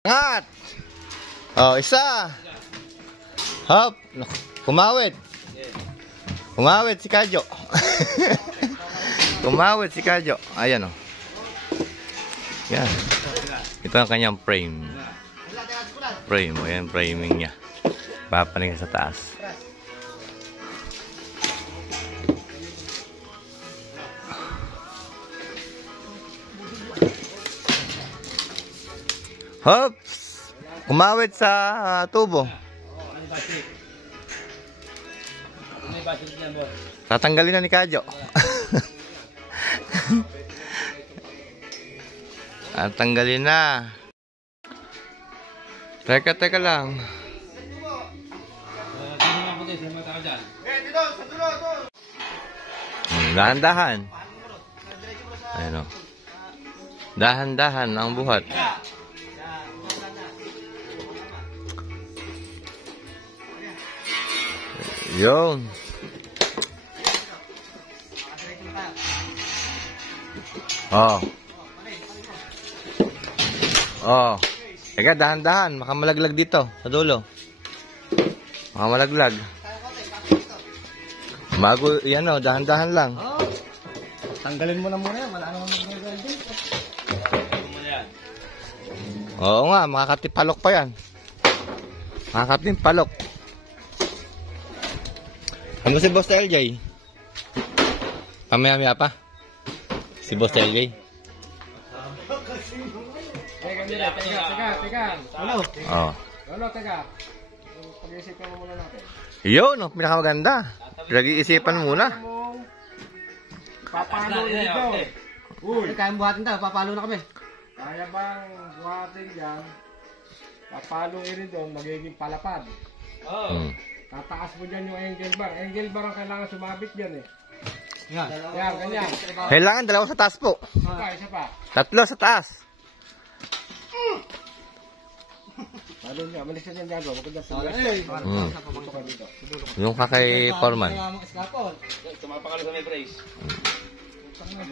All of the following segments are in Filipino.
Angat! Oh, isa! Hop! Kumawit! Kumawit si Kadyo. Kumawit si Kadyo. Ayan o. Yan. Ito ang kanyang frame. Frame. Ayan, framing niya. Papaling sa taas. Hops! Kumawit sa tubo. Tatanggalin na ni Kadyo. Tatanggalin na. Teka lang. Dahan-dahan. Ayun o. Dahan-dahan ang buhat. Yun. Oh. Oh. Teka, dahan-dahan. Makamalaglag dito sa dulo. Makamalaglag. Bago, yan o, dahan-dahan lang. Tanggalin mo na muna yan. Wala naman magagawin dito. Oo nga, makakatipalok pa yan. Makakatipalok. Ano si Boss LJ? Pamaya-maya pa? Si Boss LJ? Teka. Lolo. Oo. Lolo, teka. Pag-iisipan mo muna natin. Yun, pinakamaganda. Pinag-iisipan muna. Papalo dito. Uy. Kaya buhatin tayo, papalo na kami. Kaya bang buhatin dyan? Papalo rin doon, magiging palapad. Hmm. Tataas mo dyan yung angle bar. Angle bar ang kailangan sumabit dyan eh. Yan. Yan, ganyan. Kailangan dalawa sa taas po. Isa pa. 3 sa taas. Lalo niya, malis na dyan dyan. Huwag ko dyan sa Yung kakay Foreman. Tumapa ka lang sa may brace.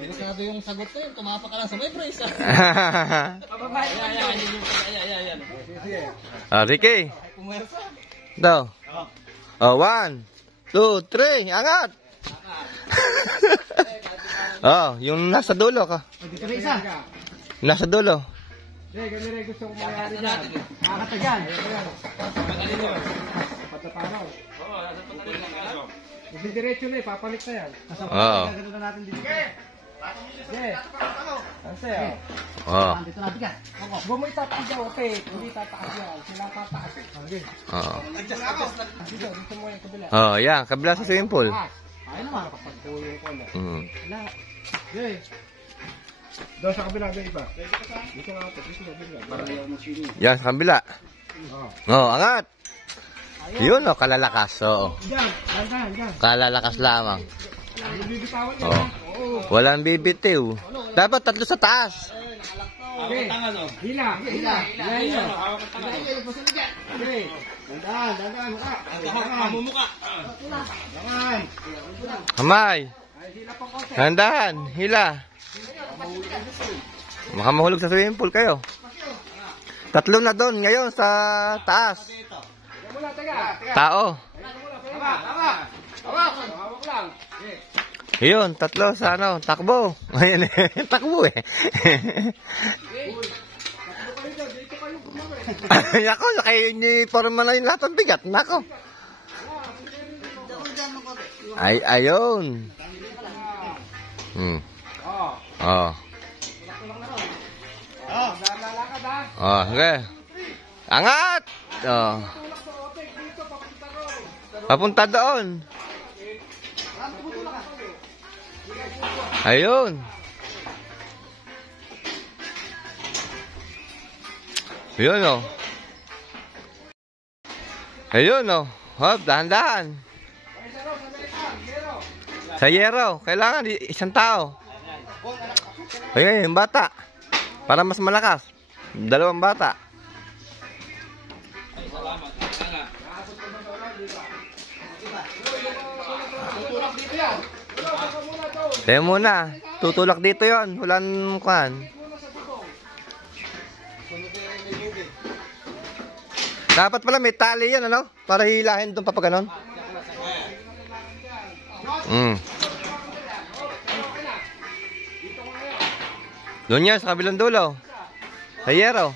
Delikado yung sagot ko yun. Tumapa ka lang sa may brace. Ah, Ricky. Daw. Oh, 1, 2, 3. Angat! Oh, yung nasa dulo ka. Dito na isa. Nasa dulo. Ganyan rin gusto kong mangyari dyan. Nakakatagan. Patapanaw. Hindi diretso na eh, papalit na yan. Oo. Gagano na natin dito. Anse oh. Oo. Dito natin ka. Huwag mo itataas dyan, okay. Hindi tataas yan. Sila tataas eh. Oo. Dito mo yung kabila. Oh, yan. Kabila sa swimming pool. Ayun naman. Kapagpuyo ko na. Wala. Doon sa kabila, doon iba. Dito nga ako, dito nga. Para yung machine. Yan, sa kabila. Oh, angat. Yun, oh, kalalakas. Oo. Diyan, diyan. Kalalakas lamang. Bibitawan niya. Oh. Walang bibitiw. Dapat 3 sa taas. Hila. Yan. Dandan. Mamumuka. Dandan. Kamay. Dandan. Hila. Baka mahulog sa swimming pool kayo. 3 na doon ngayon sa taas. Tao. Hawak lang. Yun, 3 sa ano, takbo. Ayan eh, takbo eh. Nako, kay ni Foreman na yung lahat ng bigat. Nako. Ay, ayun. Oh. Oh, okay. Angat! Oh. Papunta doon. Ayun. Ayun oh. Ayun oh. Hop, dahan-dahan. Sa yero. Kailangan isang tao. Ayun, yung bata. Para mas malakas. 2 bata. Tayo muna. Tutulak dito yon. Walang kuhan. Dapat pala may tali yan, ano? Para hilahin itong papaganon. Doon yan, sa kabilang dulo. Sa yero.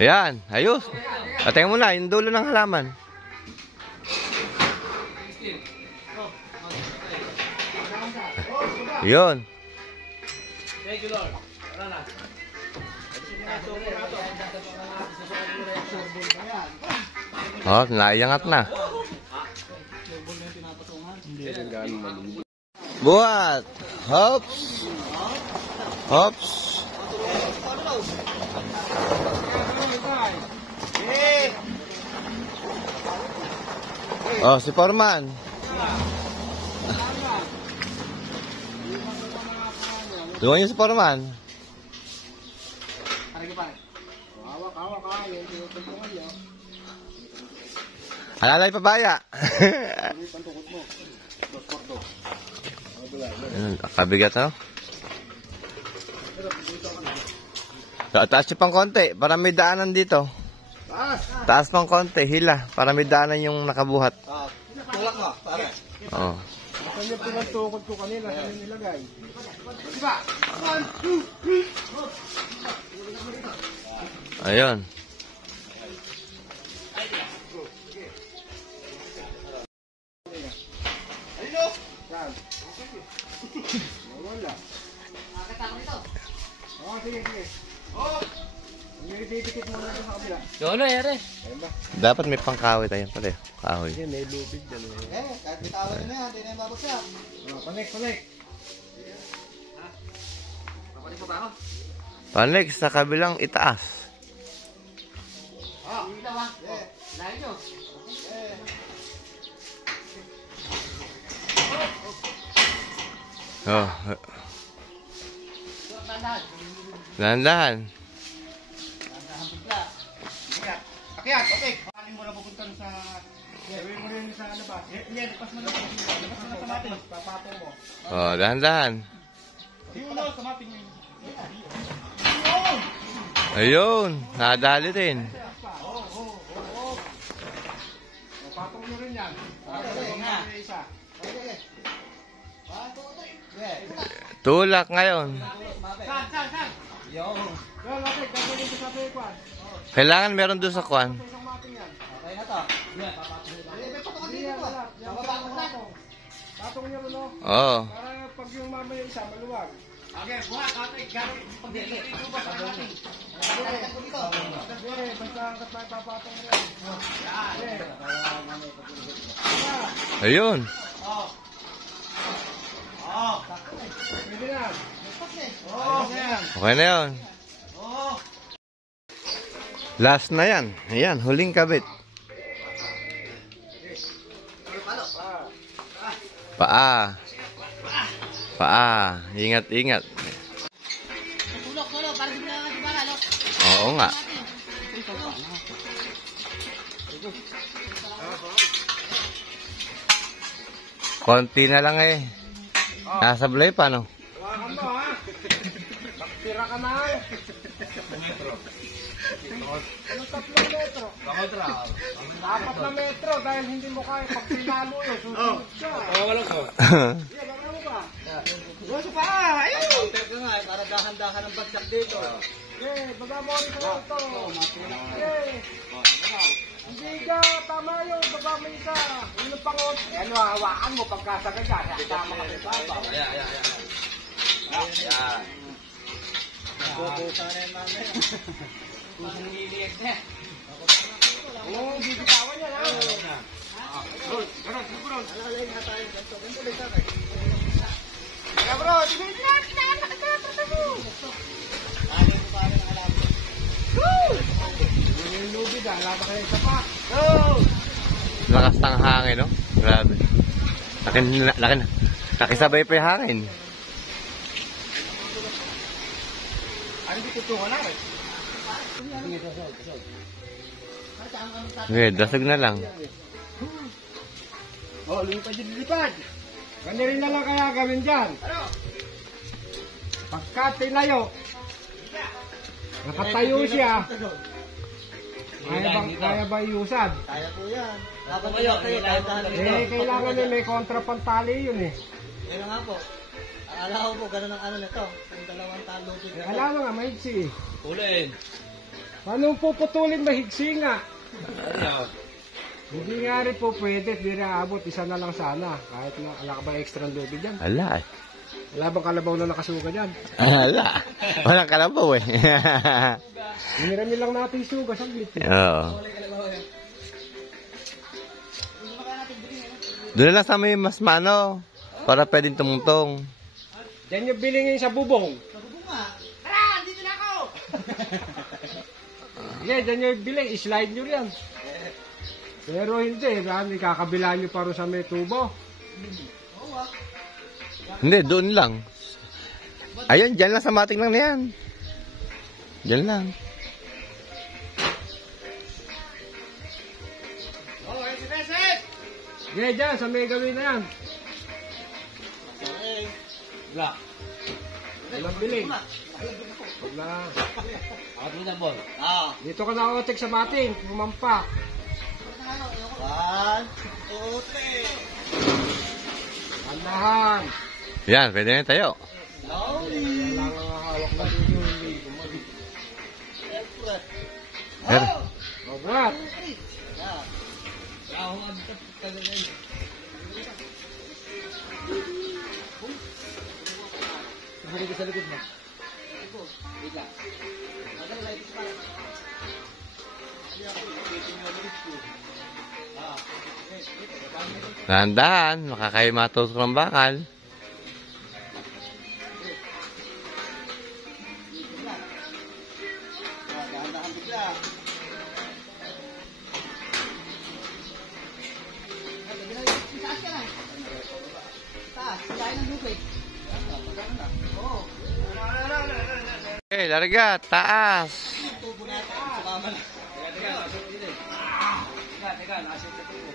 Ayan, ayos. Patay mo na, yung dulo ng halaman. Yun. Oh, naiangat na. Buat. Hops. Hops. Oh, si Foreman. Doon yung si Foreman. Alalay pabaya. Kabigat, no? Taas siya pang konti para may daanan dito. Taas pang konti, hila para may daanan yung nakabuhat. Tulak mo, pare. Oo. Saan yung pinagtukod ko kanina? Saan yung nilagay? Ayun. Saan? Wala. Oo, sige, sige. Didikit mo na sa kabila. Yolo, ere. Dapat may pangkahoy tayo pala. Kahoy. May lubig dyan. Kahit bitawan na yan, hindi na yung babagsak. Panik, panik. Papalit mo ba ako? Panik sa kabilang itaas. Ilaw ah. Lahat nyo. Oh. Dahan-dahan. Akyat, okay. Pakalin mo na pupunta sa... Gawin mo rin sa labas. Hindi, lipas mo na. Lipas mo na kamating. Papatong mo. Oh, dahan-dahan. Ulo, kamating yun. Ayun, nadali din. Papatong mo rin yan. Papatong mo rin isa. Tulak ngayon. Saan? Yo. Yo, lapit. Gagawin ko sa pekwan. Kailangan meron doon sa kwan. Isang mating yan. Okay na to. May patukan dito ba? Patong niya rin, no? Oo. Para pag yung mamaya isa, maluwag. Okay, buhat. Gano'n. Pag dito ba sa kamating? Kalitan ko dito. Sige, basta hanggat may papatong mo rin. Ayun. Pwede na. Okay na yun. Last na yan. Ayan, huling kabit. Paa. Paa. Ingat, ingat. Tulok, para di na di ba lalo? Oo nga. Konti na lang eh. Nasablay pa, no? Hawakan mo, ha? Tira ka na. Anong 3 metro? 4 na metro dahil hindi mo kaya pag pinalo yun, susunod siya. Wala ko. Sige, baka mo ba? Doon sa paa, ayun! Counter ka nga, para dahan-dahan ang bagsak dito. Okay, baga mo rin sa auto. Okay. Hindi ka, tama yun, baga mo isa. Yun ang pangot. Ano, hawakan mo pagkasagad ka. Tama ka sa baba. Ayan. Pupusa na yan mamaya. Parang niliyag na. Oo, bibitawan niya lang. Alalay nga tayo. Ganito lang sa akin. Kaya bro, tigil na, kinakatakot mo. Ayaw ko pa rin ang alamin. Yung lubid ah, laba kayo sa pa. Lakas ng hangin, no? Grabe. Laki na. Nakisabay pa yung hangin. Ano di tutungan na eh? Okay, dasag na lang. Oh, lumipad yung lipad. Ganyan rin na lang kaya gawin dyan. Pagka tinayo, nakatayo siya. Kaya ba iusad? Kaya po yan. Dapat kayo, tayo Kailangan may kontrapantali yun eh. Yan nga po. Akala ko po, ganun ang ano nito. Yung dalawang talo dito. Kailangan nga, mahigsi. Pulin. Paano puputulin mahigsi nga? Hindi nga rin po pwede, hindi rin aabot, isa na lang sana. Kahit na, ala ka ba extra lobby dyan? Ala. Wala bang kalabaw na nakasuga dyan? Ala. Walang kalabaw eh. Hiniramin lang natin suga, saglit. Oo. Doon na lang sa may mas mano. Para pwedeng tumungtong. Diyan yung bilingin sa bubong. Tara, dito na ako! Yeah, diyan yung biling, slide nyo yan. Pero hindi, dahil kakabila nyo pa rin sa may tubo. Hindi, doon lang. Ayun, dyan lang sa mating lang na yan. Dyan lang. Yeah, dyan, sa may gawin na yan. Wala. Walang biling. Wala. Ako na ball. Ah. Dito ka na-otek sa mating, pumampa. 1, 2, 3. Andahan. Yan, pwede na tayo. Slowly. Kailangan nga hawak na dito, hindi bumalik. Pero, O, Brad. Ako nga dito. Sa likod mo. Wait lang. dahan-dahan, makakayo matusok ng bakal. Dahan-dahan bigla. Taas, kaya ng lupit. Okay, larga, taas. Tubo natin. Sumama na. Teka, nasit sa tubo.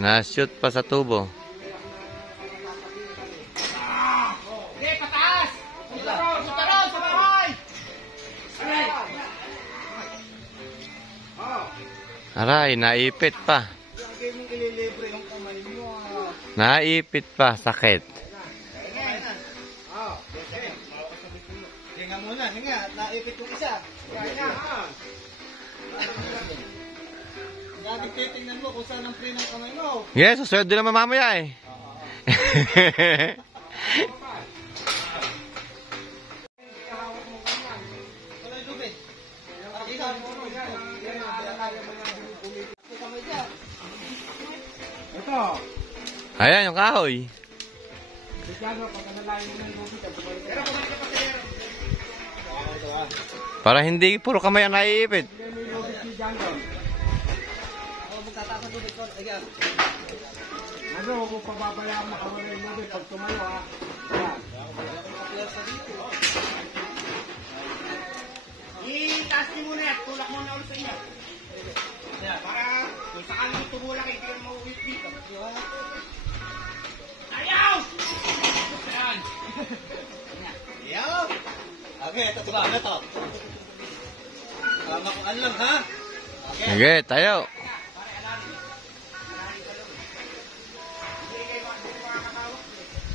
Na-shoot pa sa tubo. Okay, pataas! Sutaro, sa bahay! Aray, naipit pa. Lagi mong ililibre yung kamay mo. Naipit pa, sakit. Hinga muna, hinga. Naipit yung isa. Hinga. Lagi titingnan mo kung saan ang free ng kamay mo. Yes, susunod din naman mamaya eh. Wala yung lupit. Ikaw, kamay dyan. Ito. Ayan, yung kahoy. Diyan, pagkadalayan mo ng lubid. Pero bumalik ka pa sa'yo. Para hindi puro kamay ang naiipit. May lubid si John doon. Ako magtataas ang lupit ko. Ayan. Ano, huwag mo pababayaan makawala yung lubid pag tumayo ha. Ayan. Itaas niyo muna yan. Tulak muna ulit sa inyo. Para kung saan mo tumulak, hindi ka mauwi dito. Ayaw! Ayan. Ayaw! Okay, ito diba? Ano to? Makuan lang ha? Okay. Sige, tayo.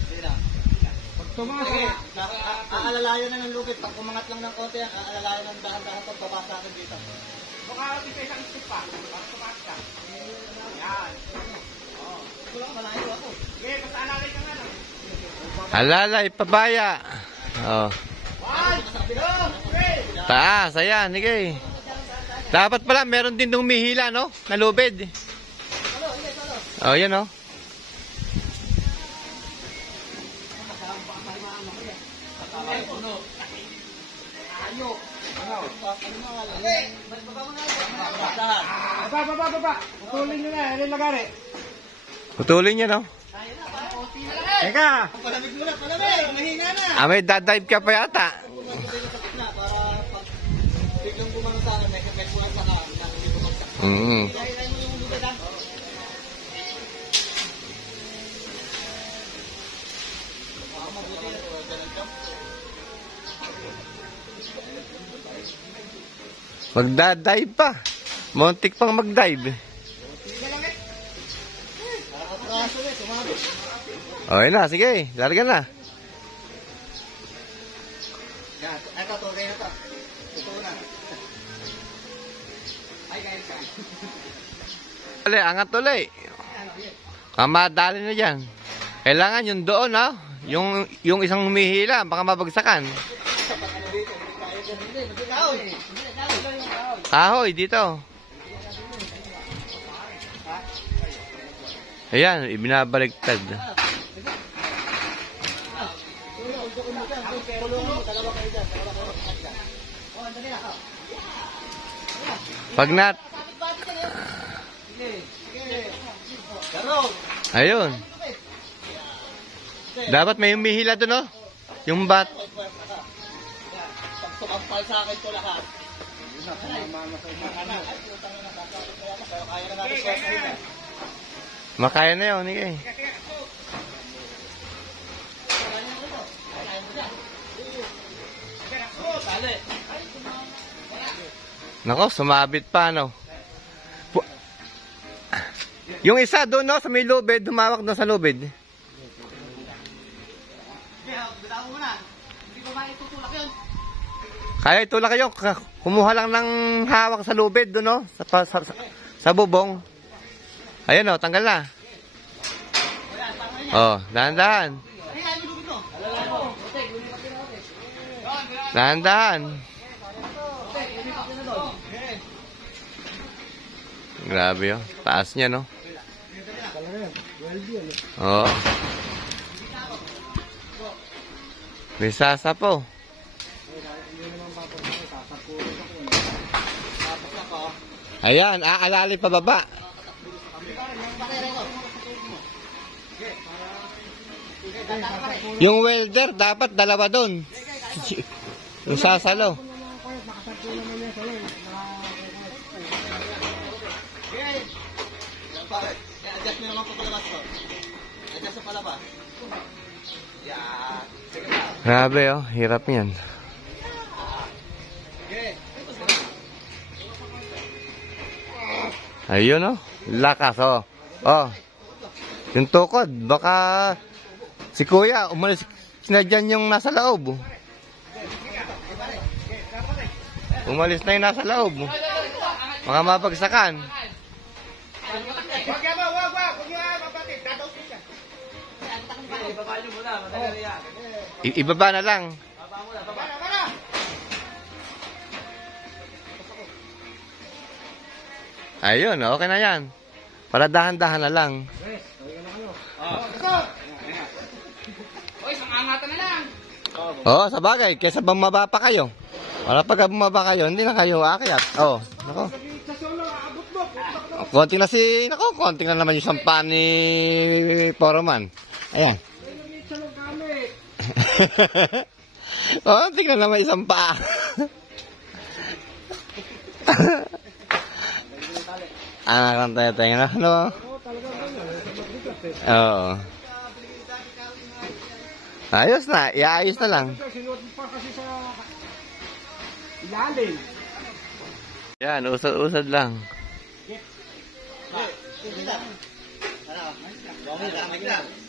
Sige lang. Pag tumayo, Okay, aalalayan na ng lupit. Pag umangat lang ng konti yan, aalalayan ng dahan-dahan pagbaba sa akin dito. Baka isa isang step pa. Para tumaas ka. Ayan. Wala ka, malayo ako. Okay, basta alalay ka nga lang. Alalay, pabaya. Oh. 1, 2, 3. Taas, ayan, sige. Dapat pala, meron din humihila, no? Nalubid. Oh, yan, no? Baba. Putulin nyo na. Ano yung lagari? Putulin niya, no? Teka. Palamig mo na, palamig! Mahina na! Ah, may dadive ka pa yata. Na, para pag biglang gumano sa akin, may kulang sa akin, na hindi bumagsak. Mm. Ilay mo yung lubid, ha? Magdadive pa. Montik pang magdive. Nakakatraso eh, sumabit. Okay na, sige. Larga na. Yan, ito, tugay na to. Totoo na. Ay, guys, ka. Uli, angat uli. Kamadali na dyan. Kailangan yung doon, ha? Yung isang humihila, baka mabagsakan. Kahoy, dito. Ayan, ibinabaliktad. Pag nat... Ayun. Dapat may humihila doon, no? Yung bat. Pag sumampal sa akin ito lahat. Kaya na natin siya. Makaya na yun, sige. Nako, sumabit pa, no? Yung isa doon, no? Sa may lubid, dumawak doon sa lubid. Kaya itulak kayo. Kumuha lang ng hawak sa lubid doon, no? Sa bubong. Ayan, no? Tanggal na. Oh, dahan-dahan. Dahan-dahan. Grabe, oh. Taas niya, no? Oo. May sasa po. Ayan, aalali pa baba. Yung welder, dapat dalawa doon. Yung sasalo. Adjust mo naman po palabas ko. Adjust sa palabas. Yan. Sige na. Grabe, oh. Hirap yan. Ayun, oh. Lakas, oh. Oh. Yung tukod. Baka si kuya, umalis na dyan yung nasa loob. Umalis na yung nasa loob. Baka mapagsakan. Wag niyo mapatid. Tataw siya. Ibaba niyo muna. Madali yan. Ibaba na lang. Para. Ayun, okay na yan. Para dahan-dahan na lang. Oy, sangangatan na lang. Oo, sa bagay. Kesa bumaba pa kayo. Para pag bumaba kayo, hindi na kayo aakyat. Oo, nako. Sa solo, abot mo. Konting na konting na naman yung sampa ni Poroman. Ayan. Sa ng gamit. Konting na naman isang paa. Anak ng tayo na, ano? Oo. Ayos na, iayos na lang. Sinuot pa kasi sa ilalim. Yan, usad-usad lang. Sige na. Ano? Gamit lang.